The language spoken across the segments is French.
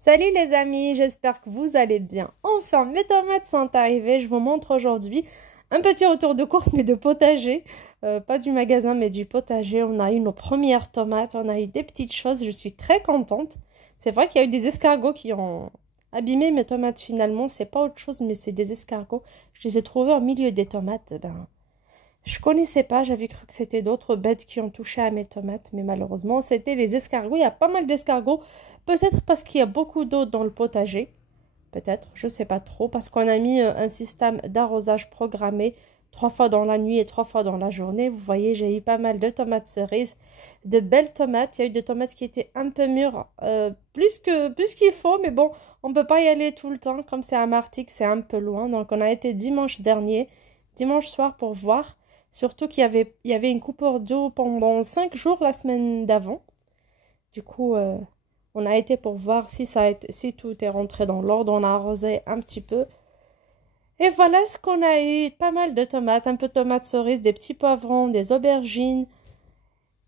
Salut les amis, j'espère que vous allez bien. Enfin, mes tomates sont arrivées. Je vous montre aujourd'hui un petit retour de course, mais de potager. Pas du magasin, mais du potager. On a eu nos premières tomates, on a eu des petites choses. Je suis très contente. C'est vrai qu'il y a eu des escargots qui ont abîmé mes tomates finalement. C'est pas autre chose, mais c'est des escargots. Je les ai trouvés au milieu des tomates. Je connaissais pas, j'avais cru que c'était d'autres bêtes qui ont touché à mes tomates, mais malheureusement, c'était les escargots. Il y a pas mal d'escargots, peut-être parce qu'il y a beaucoup d'eau dans le potager, peut-être, je sais pas trop, parce qu'on a mis un système d'arrosage programmé 3 fois dans la nuit et 3 fois dans la journée. Vous voyez, j'ai eu pas mal de tomates cerises, de belles tomates. Il y a eu des tomates qui étaient un peu mûres, plus qu'il faut, mais bon, on peut pas y aller tout le temps, comme c'est à Martigues, c'est un peu loin. Donc on a été dimanche dernier, dimanche soir pour voir. Surtout qu'il y avait une coupure d'eau pendant 5 jours la semaine d'avant. Du coup, on a été pour voir si tout est rentré dans l'ordre. On a arrosé un petit peu. Et voilà ce qu'on a eu. Pas mal de tomates, un peu de tomates cerises, des petits poivrons, des aubergines.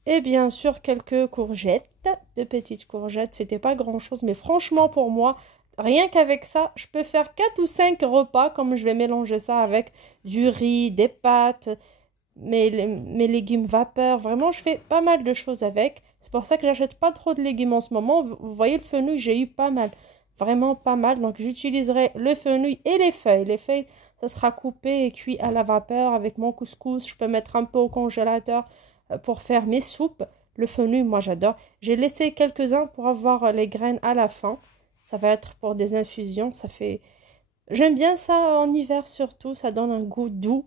Et bien sûr, quelques courgettes. De petites courgettes. C'était pas grand-chose. Mais franchement, pour moi, rien qu'avec ça, je peux faire 4 ou 5 repas. Comme je vais mélanger ça avec du riz, des pâtes, mes légumes vapeur. Vraiment, je fais pas mal de choses avec. C'est pour ça que j'achète pas trop de légumes en ce moment. Vous voyez, le fenouil, j'ai eu pas mal. Vraiment pas mal. Donc, j'utiliserai le fenouil et les feuilles. Les feuilles, ça sera coupé et cuit à la vapeur avec mon couscous. Je peux mettre un peu au congélateur pour faire mes soupes. Le fenouil, moi, j'adore. J'ai laissé quelques-uns pour avoir les graines à la fin. Ça va être pour des infusions. Ça fait... J'aime bien ça en hiver surtout. Ça donne un goût doux.